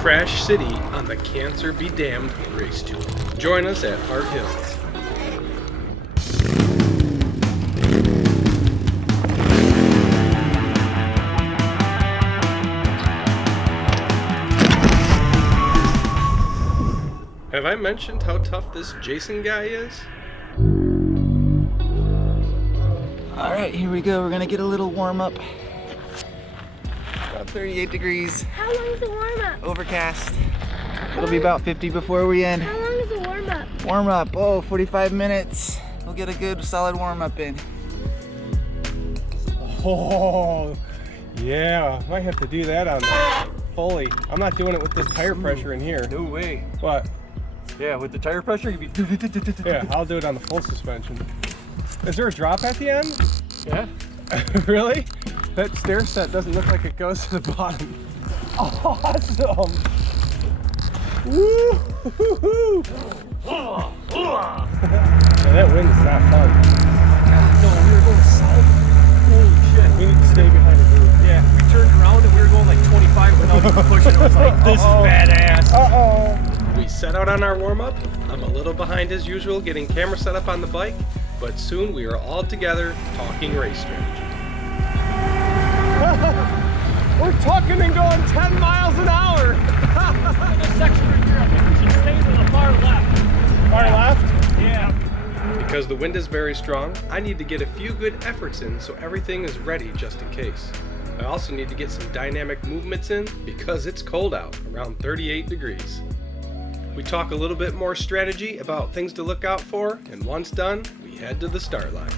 Crash City on the Cancer Be Damned race tour. Join us at Hart Hills. Have I mentioned how tough this Jason guy is? Alright, here we go. We're gonna get a little warm up. About 38 degrees. How long is the warm up? Overcast. It'll be about 50 before we end. How long is the warm up? Warm up, oh, 45 minutes. We'll get a good solid warm up in. Oh, yeah. Might have to do that on the fully. I'm not doing it with this tire pressure in here. No way. What? Yeah, with the tire pressure, you'd be. Yeah, I'll do it on the full suspension. Is there a drop at the end? Yeah. Really? That stair set doesn't look like it goes to the bottom. Awesome! Woo! Yeah, that wind is not fun. No, we were going south. Holy shit. We need to stay behind the group. Yeah, we turned around and we were going like 25 without even pushing. It was like, this is badass. Uh-oh. We set out on our warm-up. I'm a little behind as usual getting camera set up on the bike, but soon we are all together talking race strategy. We're tucking and going 10 miles an hour. This section right here, I think we should stay to the far left. Far left? Yeah. Because the wind is very strong, I need to get a few good efforts in so everything is ready just in case. I also need to get some dynamic movements in because it's cold out, around 38 degrees. We talk a little bit more strategy about things to look out for, and once done, we head to the start line.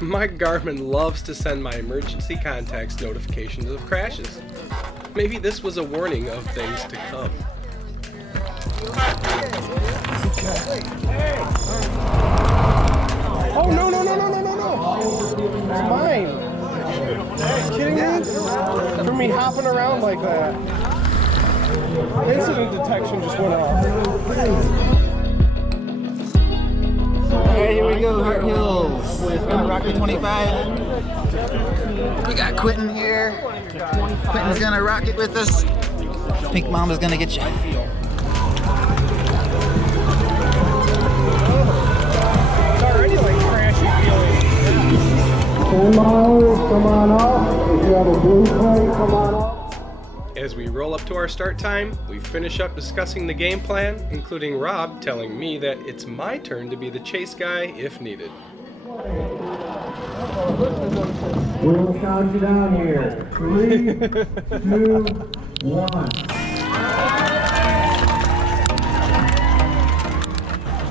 My Garmin loves to send my emergency contacts notifications of crashes. Maybe this was a warning of things to come. Oh, no. It's mine. Are you kidding me? For me hopping around like that. Incident detection just went off. Alright, here we go, Hart Hills. Got Rocket 25. We got Quentin here. Quentin's gonna rock it with us. Pink Mama's gonna get you. It's already like crashy feeling. 10 miles, come on up. If you have a blue plate, come on up. As we roll up to our start time, we finish up discussing the game plan, including Rob telling me that it's my turn to be the chase guy if needed. We'll count you down here. 3, 2, 1.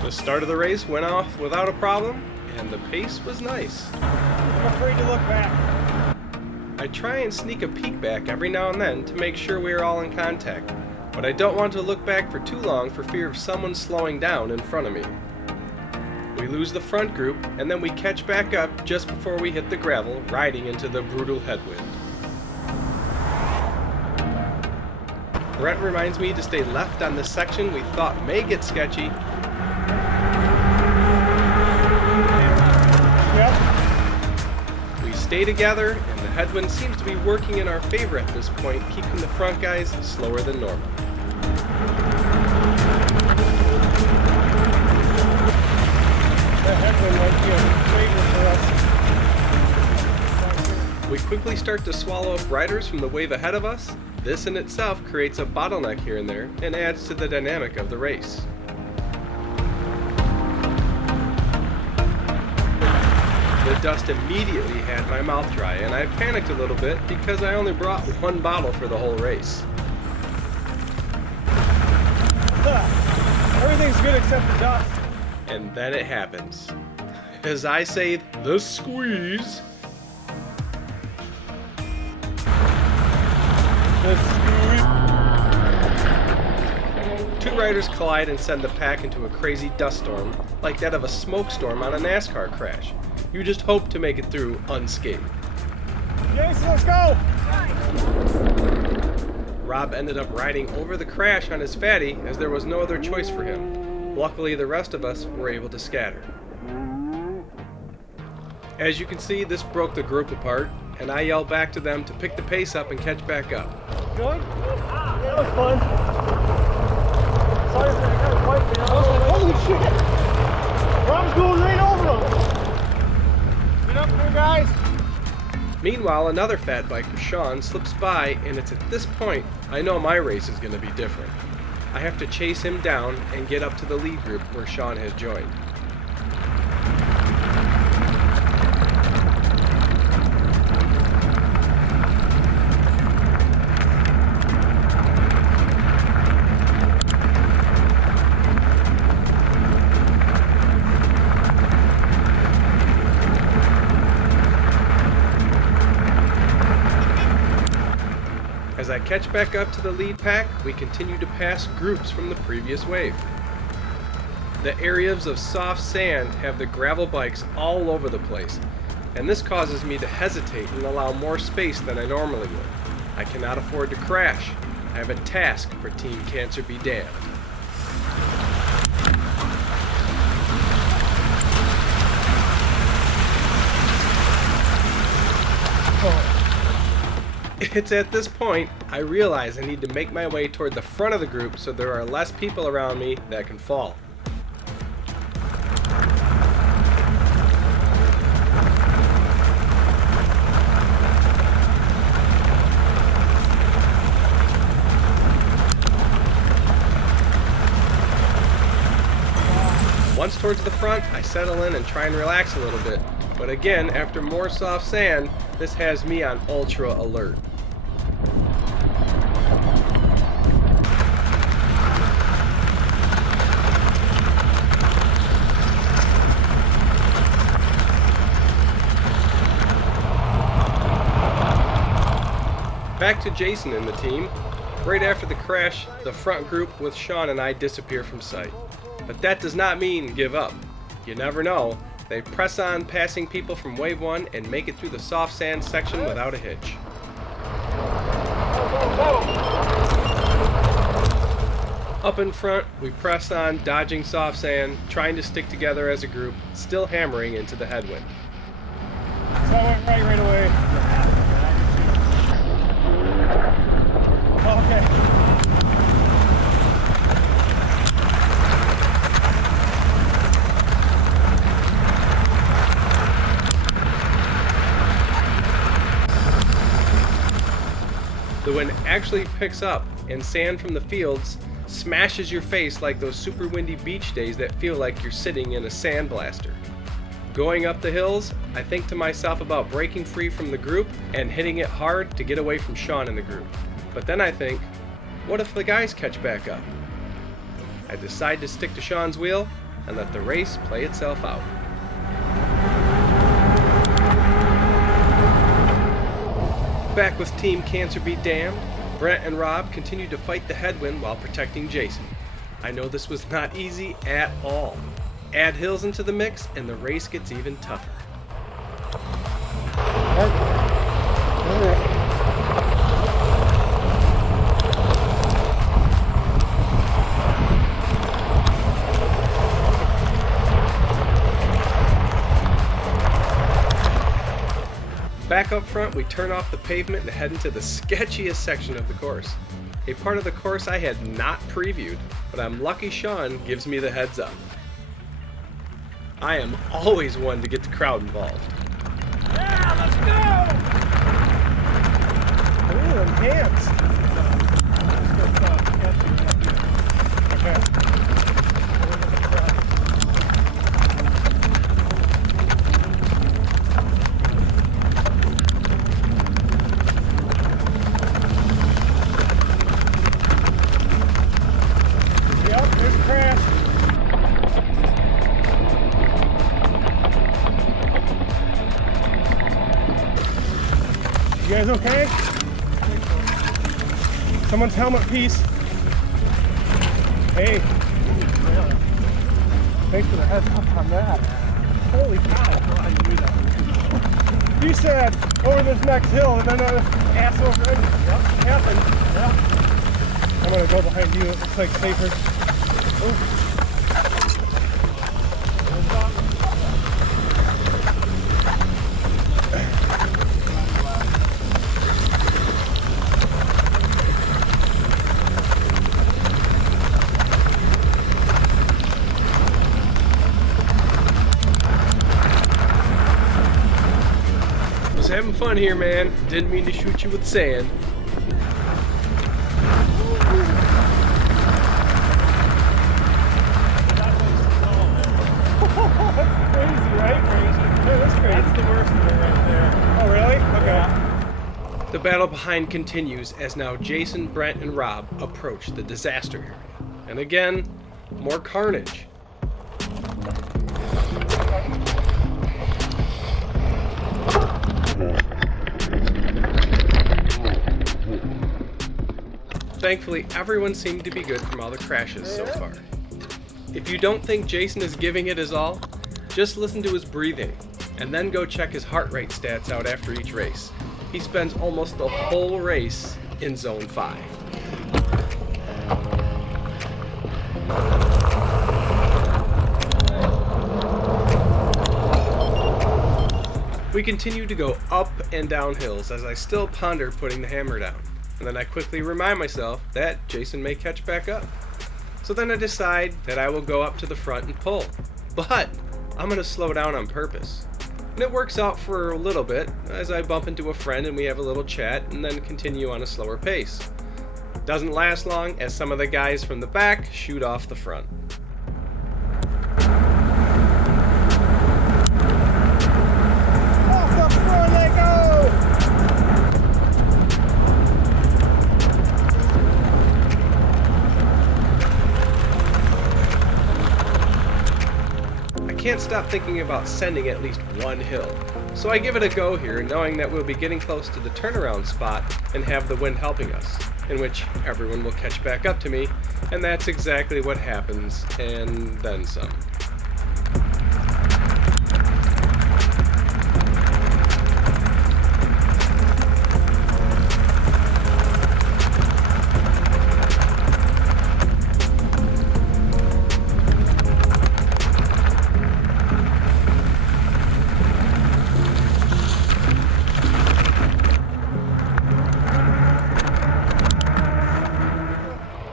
The start of the race went off without a problem, and the pace was nice. I'm afraid to look back. I try and sneak a peek back every now and then to make sure we are all in contact, but I don't want to look back for too long for fear of someone slowing down in front of me. We lose the front group, and then we catch back up just before we hit the gravel, riding into the brutal headwind. Brent reminds me to stay left on this section we thought may get sketchy. Yep. We stay together, and the headwind seems to be working in our favor at this point, keeping the front guys slower than normal. The headwind might be a favor for us. We quickly start to swallow up riders from the wave ahead of us. This in itself creates a bottleneck here and there and adds to the dynamic of the race. The dust immediately had my mouth dry, and I panicked a little bit because I only brought one bottle for the whole race. Everything's good except the dust. And then it happens. As I say, the squeeze. Two riders collide and send the pack into a crazy dust storm, like that of a smoke storm on a NASCAR crash. You just hope to make it through unscathed. Jason, let's go! Rob ended up riding over the crash on his fatty as there was no other choice for him. Luckily, the rest of us were able to scatter. As you can see, this broke the group apart. and I yell back to them to pick the pace up and catch back up. Good? That was fun. Sorry for that kind of fight, man. I was like, holy shit! Rob's going right over him. Get up there, guys. Meanwhile, another fat biker, Sean, slips by, and it's at this point I know my race is going to be different. I have to chase him down and get up to the lead group where Sean has joined. As I catch back up to the lead pack, we continue to pass groups from the previous wave. The areas of soft sand have the gravel bikes all over the place, and this causes me to hesitate and allow more space than I normally would. I cannot afford to crash. I have a task for Team Cancer Be Damned. It's at this point I realize I need to make my way toward the front of the group so there are less people around me that can fall. Once towards the front, I settle in and try and relax a little bit. But again, after more soft sand, this has me on ultra alert. Back to Jason and the team. Right after the crash, the front group with Sean and I disappear from sight. But that does not mean give up. You never know. They press on, passing people from wave 1 and make it through the soft sand section without a hitch. Up in front, we press on, dodging soft sand, trying to stick together as a group, still hammering into the headwind. So I went right away. Okay. The wind actually picks up, and sand from the fields smashes your face like those super windy beach days that feel like you're sitting in a sandblaster. Going up the hills, I think to myself about breaking free from the group and hitting it hard to get away from Sean and the group. But then I think, what if the guys catch back up? I decide to stick to Sean's wheel and let the race play itself out. Back with Team Cancer Be Damned, Brent and Rob continue to fight the headwind while protecting Jason. I know this was not easy at all. Add hills into the mix and the race gets even tougher. Back up front, we turn off the pavement and head into the sketchiest section of the course. A part of the course I had not previewed, but I'm lucky Sean gives me the heads up. I am always one to get the crowd involved. Yeah, let's go! Ooh, them pants. Okay. You guys okay? Someone's helmet piece. Hey. Thanks for the heads up on that. Holy cow. You said over this next hill and then ass over it. Yep, happened. Yeah. I'm gonna go behind you. It looks like safer. Ooh. Having fun here, man. Didn't mean to shoot you with sand. Crazy, right? Crazy. Hey, that's crazy. That's the worst of it right there. Oh, really? Okay. The battle behind continues as now Jason, Brent, and Rob approach the disaster area. And again, more carnage. Thankfully, everyone seemed to be good from all the crashes so far. If you don't think Jason is giving it his all, just listen to his breathing, and then go check his heart rate stats out after each race. He spends almost the whole race in Zone 5. We continue to go up and down hills as I still ponder putting the hammer down, and then I quickly remind myself that Jason may catch back up. So then I decide that I will go up to the front and pull, but I'm going to slow down on purpose. And it works out for a little bit as I bump into a friend and we have a little chat and then continue on a slower pace. Doesn't last long as some of the guys from the back shoot off the front. Off the front they go! I can't stop thinking about sending at least one hill. So I give it a go here, knowing that we'll be getting close to the turnaround spot and have the wind helping us, in which everyone will catch back up to me, and that's exactly what happens, and then some.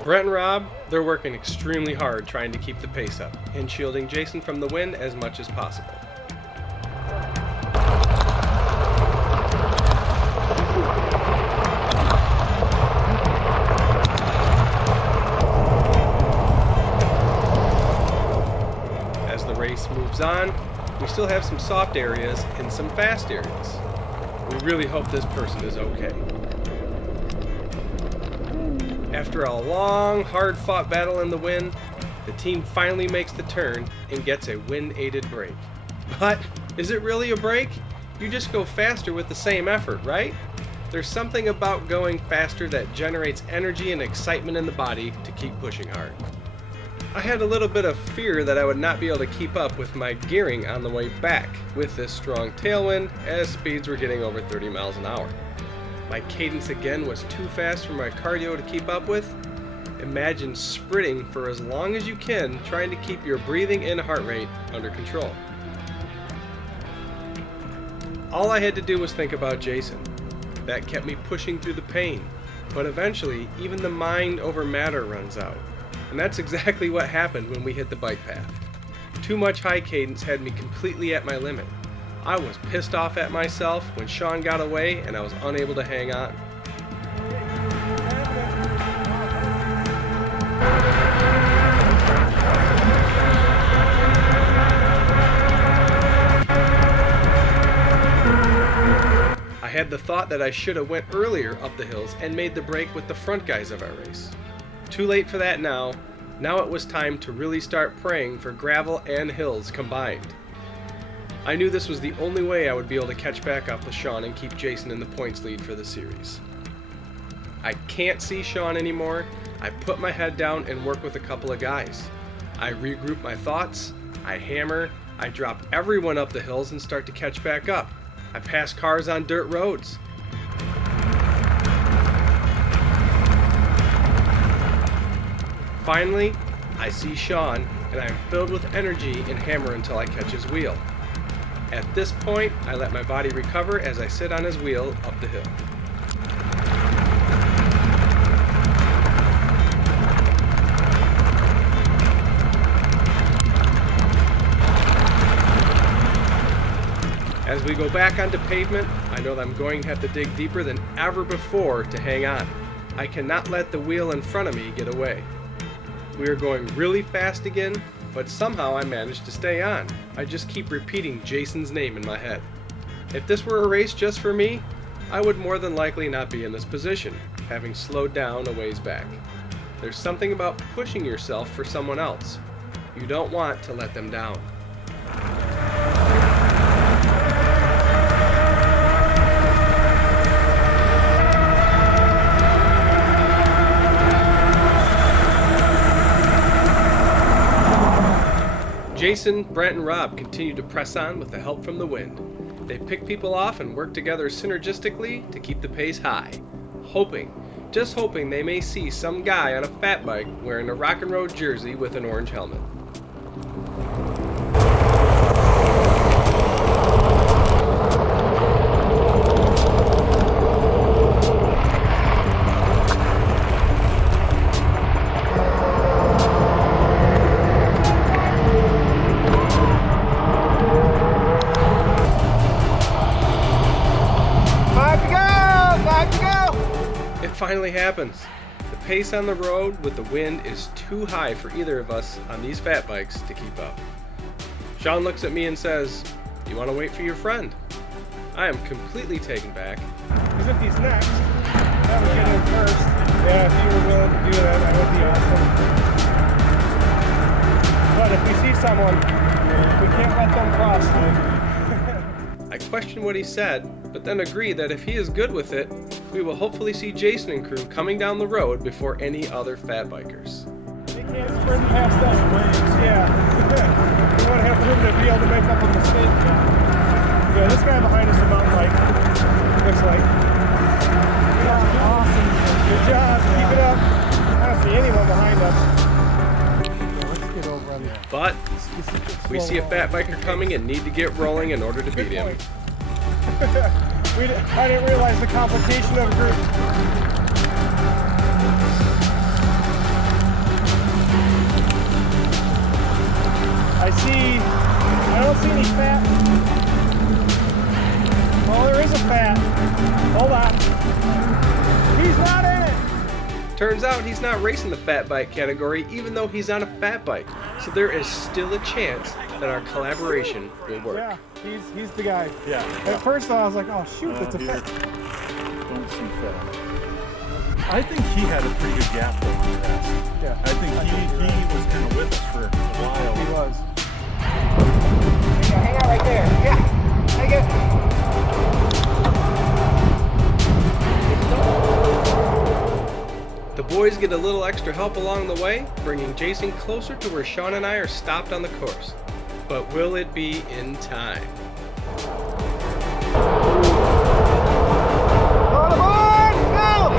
Brent and Rob, they're working extremely hard trying to keep the pace up and shielding Jason from the wind as much as possible. As the race moves on, we still have some soft areas and some fast areas. We really hope this person is okay. After a long, hard-fought battle in the wind, the team finally makes the turn and gets a wind-aided break. But is it really a break? You just go faster with the same effort, right? There's something about going faster that generates energy and excitement in the body to keep pushing hard. I had a little bit of fear that I would not be able to keep up with my gearing on the way back with this strong tailwind as speeds were getting over 30 miles an hour. My cadence again was too fast for my cardio to keep up with. Imagine sprinting for as long as you can, trying to keep your breathing and heart rate under control. All I had to do was think about Jason. That kept me pushing through the pain, but eventually even the mind over matter runs out. And that's exactly what happened when we hit the bike path. Too much high cadence had me completely at my limit. I was pissed off at myself when Sean got away and I was unable to hang on. I had the thought that I should have went earlier up the hills and made the break with the front guys of our race. Too late for that now. Now it was time to really start praying for gravel and hills combined. I knew this was the only way I would be able to catch back up with Sean and keep Jason in the points lead for the series. I can't see Sean anymore. I put my head down and work with a couple of guys. I regroup my thoughts, I hammer, I drop everyone up the hills and start to catch back up. I pass cars on dirt roads. Finally, I see Sean and I am filled with energy and hammer until I catch his wheel. At this point, I let my body recover as I sit on his wheel up the hill. As we go back onto pavement, I know that I'm going to have to dig deeper than ever before to hang on. I cannot let the wheel in front of me get away. We are going really fast again, but somehow I managed to stay on. I just keep repeating Jason's name in my head. If this were a race just for me, I would more than likely not be in this position, having slowed down a ways back. There's something about pushing yourself for someone else. You don't want to let them down. Jason, Brent, and Rob continue to press on with the help from the wind. They pick people off and work together synergistically to keep the pace high, just hoping they may see some guy on a fat bike wearing a rock and roll jersey with an orange helmet. Finally happens. The pace on the road with the wind is too high for either of us on these fat bikes to keep up. Sean looks at me and says, "You want to wait for your friend?" I am completely taken back. Because if he's next, that would get in first. Yeah, if you were willing to do that, that would be awesome. But if we see someone, we can't let them cross. I question what he said, but then agree that if he is good with it, we will hopefully see Jason and crew coming down the road before any other fat bikers. They can't sprint past us waves, yeah. We want to have room to be able to make up a mistake. Yeah, this guy behind us is a mountain bike, looks like. Awesome. Good job, keep it up. I don't see anyone behind us. Let's get over on that. But we see a fat biker coming and need to get rolling in order to beat him. I didn't realize the complication of a group. I don't see any fat. Oh, there is a fat. Hold on. He's not in it. Turns out he's not racing the fat bike category even though he's on a fat bike. So there is still a chance that our collaboration will work. Yeah, he's the guy. Yeah. At first I was like, oh shoot, that's a fat. Don't see fat. I think he had a pretty good gap though on the rest. Yeah. I think he was kind of with us for a while. He was. Hang out right there. Yeah. Take it. The boys get a little extra help along the way, bringing Jason closer to where Sean and I are stopped on the course. But will it be in time? On board! Go!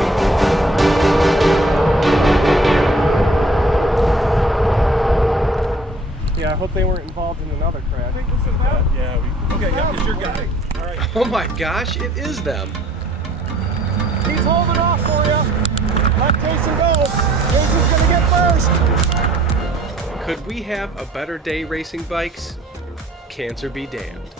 Yeah, I hope they weren't involved in another crash. Yeah, okay, yeah, it's your guy. All right. Oh my gosh, it is them. He's holding off for you. Let Jason go. Jason's gonna get first. Could we have a better day racing bikes? Cancer be damned.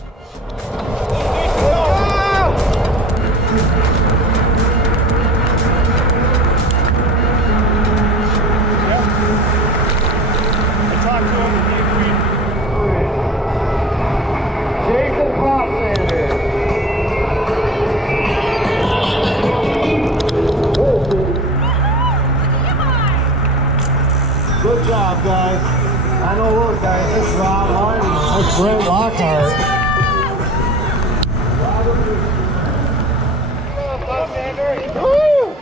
Yep. I talked to him and he agreed. Jason Clausen. Good job, guys. I know those guys. This is Rob Hart. That's Brent Lockhart. Woo!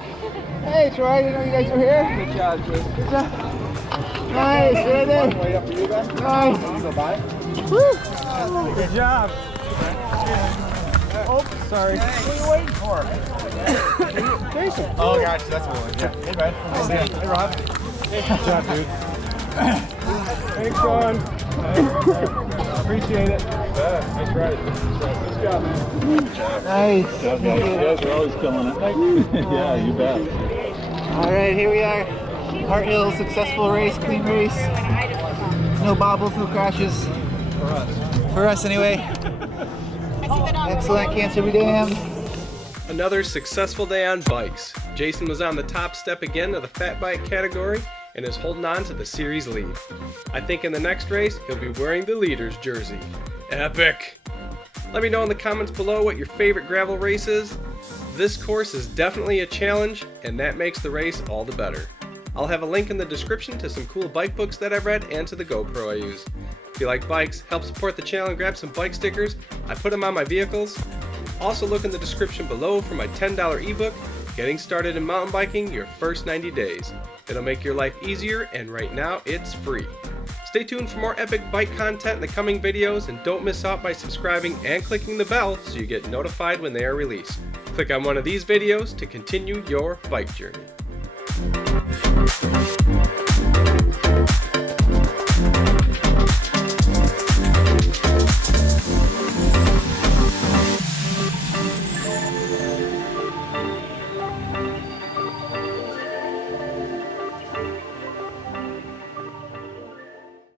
Hey, Troy, I didn't know you guys were here. Good job, Jason. Good job. Nice, ready? Wait up for you guys. Nice. You go by. Woo! Good job. Oh, sorry. What are you waiting for? Jason. Oh, gotcha, that's one. Yeah. Hey, bud. Hey, Rob. Good job, dude. Thanks, Sean. Appreciate it. Nice ride. Good job. Nice. You guys are always killing it. Yeah, you bet. All right, here we are. Hart Hills, successful race, clean race. No bobbles, no crashes. For us anyway. I see that on Excellent, can't say we damned. Another successful day on bikes. Jason was on the top step again of the fat bike category and is holding on to the series lead. I think in the next race, he'll be wearing the leader's jersey. Epic! Let me know in the comments below what your favorite gravel race is. This course is definitely a challenge, and that makes the race all the better. I'll have a link in the description to some cool bike books that I've read and to the GoPro I use. If you like bikes, help support the channel and grab some bike stickers. I put them on my vehicles. Also look in the description below for my $10 ebook, Getting Started in Mountain Biking, Your First 90 Days. It'll make your life easier, and right now it's free. Stay tuned for more epic bike content in the coming videos, and don't miss out by subscribing and clicking the bell so you get notified when they are released. Click on one of these videos to continue your bike journey.